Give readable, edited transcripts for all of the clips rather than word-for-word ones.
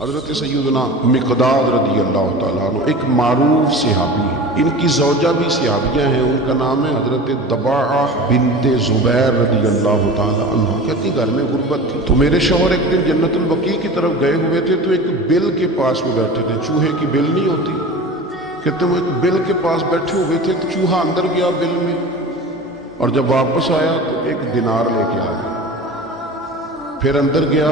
حضرت سیدنا مقداد رضی اللہ تعالیٰ عنہ ایک معروف صحابی ہیں، ان کی زوجہ بھی صحابیہ ہیں، ان کا نام ہے حضرت دباعہ بنت زبیر رضی اللہ تعالیٰ عنہ۔ کہتی گھر میں غربت تھی تو میرے شوہر ایک دن جنت البقیع کی طرف گئے ہوئے تھے تو ایک بل کے پاس وہ بیٹھے تھے، چوہے کی بل نہیں ہوتی، کہتے وہ ایک بل کے پاس بیٹھے ہوئے تھے تو چوہا اندر گیا بل میں، اور جب واپس آیا تو ایک دینار لے کے آ گیا، پھر اندر گیا،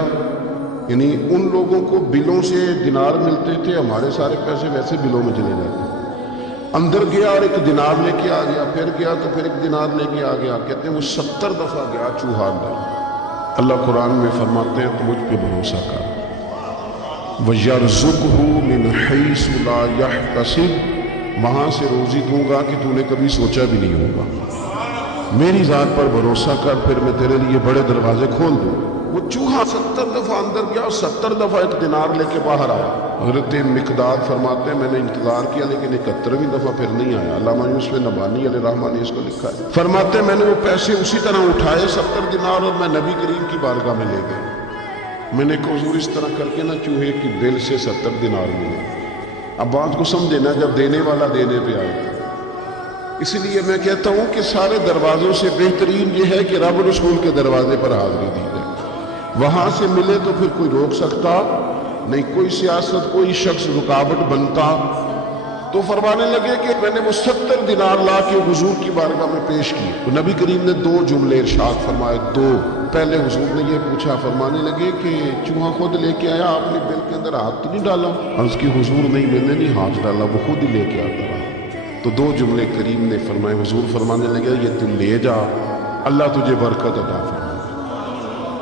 یعنی ان لوگوں کو بلوں سے دینار ملتے تھے، ہمارے سارے پیسے ویسے بلوں میں چلے جاتے، اندر گیا اور ایک دینار لے کے آ گیا، پھر گیا تو پھر ایک دینار لے کے آ گیا، کہتے ہیں وہ 70 دفعہ گیا چوہا اندر۔ اللہ قرآن میں فرماتے ہیں تو مجھ پہ بھروسہ کر، وَيَرْزُقْهُ مِنْ حَيْثُ لَا يَحْتَسِبُ، وہاں سے روزی دوں گا کہ تو نے کبھی سوچا بھی نہیں ہوگا، میری ذات پر بھروسہ کر، پھر میں تیرے لیے بڑے دروازے کھول دوں۔ وہ چوہا 70 دفعہ اندر گیا اور 70 دفعہ ایک دینار لے کے باہر آیا۔ حضرت مقداد فرماتے ہیں میں نے انتظار کیا لیکن 71ویں دفعہ پھر نہیں آیا۔ علامہ یوسف نبہانی علیہ رحمہ نے اس کو لکھا ہے، فرماتے ہیں میں نے وہ پیسے اسی طرح اٹھائے 70 دینار اور میں نبی کریم کی بارگاہ میں لے گیا، میں نے کہا حضور اس طرح کر کے نا چوہے کی بل سے 70 دینار ملے۔ اب بات کو سمجھے نا، جب دینے والا دینے پہ آئے تھے، اس لیے میں کہتا ہوں کہ سارے دروازوں سے بہترین یہ ہے کہ رب رسول کے دروازے پر حاضری دی جائے، وہاں سے ملے تو پھر کوئی روک سکتا نہیں، کوئی سیاست کوئی شخص رکاوٹ بنتا۔ تو فرمانے لگے کہ میں نے وہ 70 دینار لا کے حضور کی بارگاہ میں پیش کی تو نبی کریم نے 2 جملے ارشاد فرمائے، 2۔ پہلے حضور نے یہ پوچھا، فرمانے لگے کہ چوہا خود لے کے آیا، آپ نے بل کے اندر ہاتھ تو نہیں ڈالا؟ عرض کی حضور نہیں، میں نے نہیں ہاتھ ڈالا، وہ خود ہی لے کے آتا رہا۔ تو 2 جملے کریم نے فرمائے، حضور فرمانے لگے یہ تو لے جا، اللہ تجھے برکت عطا فرمائے۔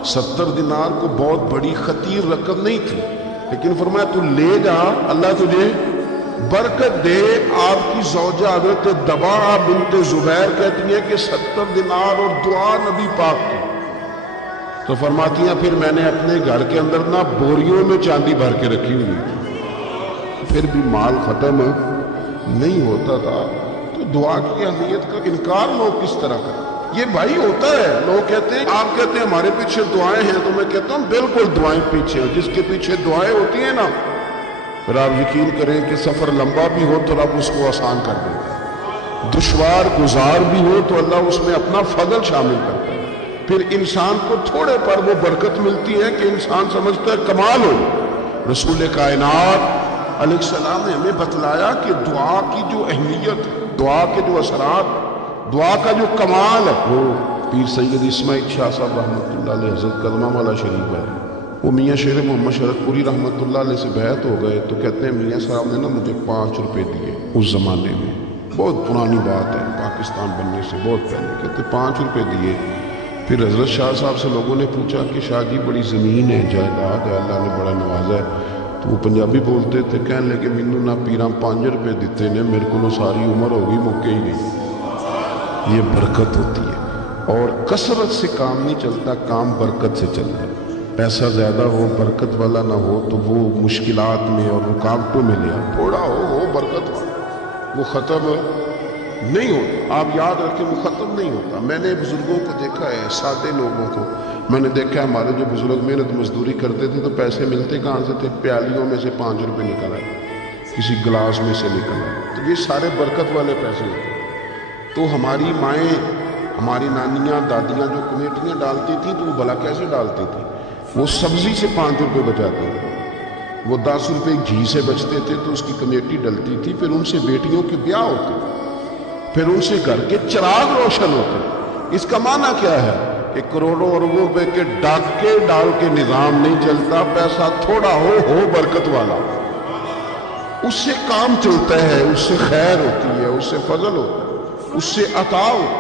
70 دینار کو بہت بڑی خطیر رقم نہیں تھی، لیکن فرمایا تو لے جا، اللہ تجھے برکت دے۔ آپ کی زوجہ حضرت دباعہ بنت زبیر کہتی ہے کہ 70 دینار اور دعا نبی پاک کی، تو فرماتی ہیں پھر میں نے اپنے گھر کے اندر نا بوریوں میں چاندی بھر کے رکھی ہوئی تھی، پھر بھی مال ختم نہیں ہوتا تھا۔ تو دعا کی اہمیت کا انکار لوگ کس طرح کریں؟ یہ بھائی ہوتا ہے، لوگ کہتے ہیں، آپ کہتے ہیں ہمارے پیچھے دعائیں ہیں، تو میں کہتا ہوں بالکل دعائیں پیچھے ہیں، جس کے پیچھے دعائیں ہوتی ہیں نا، پھر آپ یقین کریں کہ سفر لمبا بھی ہو تو رب اس کو آسان کر دیتا ہے، دشوار گزار بھی ہو تو اللہ اس میں اپنا فضل شامل کرتا ہے، پھر انسان کو تھوڑے پر وہ برکت ملتی ہے کہ انسان سمجھتا ہے کمال ہو۔ رسول کائنات علیہ السلام نے ہمیں بتلایا کہ دعا کی جو اہمیت ہے، دعا کے جو اثرات، دعا کا جو کمال ہے، وہ پیر سید اسماعیل شاہ صاحب رحمۃ اللہ علیہ حضرت قدمہ والا شریف ہے، وہ میاں شیر محمد شرف پوری رحمۃ اللہ علیہ سے بیعت ہو گئے تو کہتے ہیں میاں صاحب نے نا مجھے 5 روپے دیے اس زمانے میں، بہت پرانی بات ہے، پاکستان بننے سے بہت پہلے، کہتے 5 روپے دیے۔ پھر حضرت شاہ صاحب سے لوگوں نے پوچھا کہ شاہ جی بڑی زمین ہے، جائیداد ہے، اللہ نے بڑا نوازا ہے، تو وہ پنجابی بولتے تھے، کہنے لگے مینوں نہ پیراں 5 روپے دیتے نے، میرے کو ساری عمر ہو گئی مکے ہی نہیں۔ یہ برکت ہوتی ہے، اور کثرت سے کام نہیں چلتا، کام برکت سے چلتا ہے۔ پیسہ زیادہ ہو برکت والا نہ ہو تو وہ مشکلات میں اور رکاوٹوں میں لے، تھوڑا ہو برکت والا، وہ ختم نہیں ہوتا۔ آپ یاد رکھیں وہ ختم نہیں ہوتا۔ میں نے بزرگوں کو دیکھا ہے، سادے لوگوں کو میں نے دیکھا ہے، ہمارے جو بزرگ محنت مزدوری کرتے تھے تو پیسے ملتے کہاں سے تھے؟ پیالیوں میں سے 5 روپے نکل آئے، کسی گلاس میں سے نکل آئے، تو یہ سارے برکت والے پیسے ہوتے ہیں۔ تو ہماری مائیں، ہماری نانیاں دادیاں جو کمیٹیاں ڈالتی تھیں تو وہ بھلا کیسے ڈالتی تھیں؟ وہ سبزی سے 5 روپے بچاتے تھے، وہ 10 روپے گھی سے بچتے تھے تو اس کی کمیٹی ڈلتی تھی، پھر ان سے بیٹیوں کے بیاہ ہوتے، پھر ان سے گھر کے چراغ روشن ہوتے۔ اس کا معنی کیا ہے کہ کروڑوں اربوں روپے کے ڈاکے ڈال کے نظام نہیں چلتا، پیسہ تھوڑا ہو برکت والا، اس سے کام چلتا ہے، اس سے خیر ہوتی ہے، اس سے فضل ہوتا ہے، اس سے عطا ہوتا ہے۔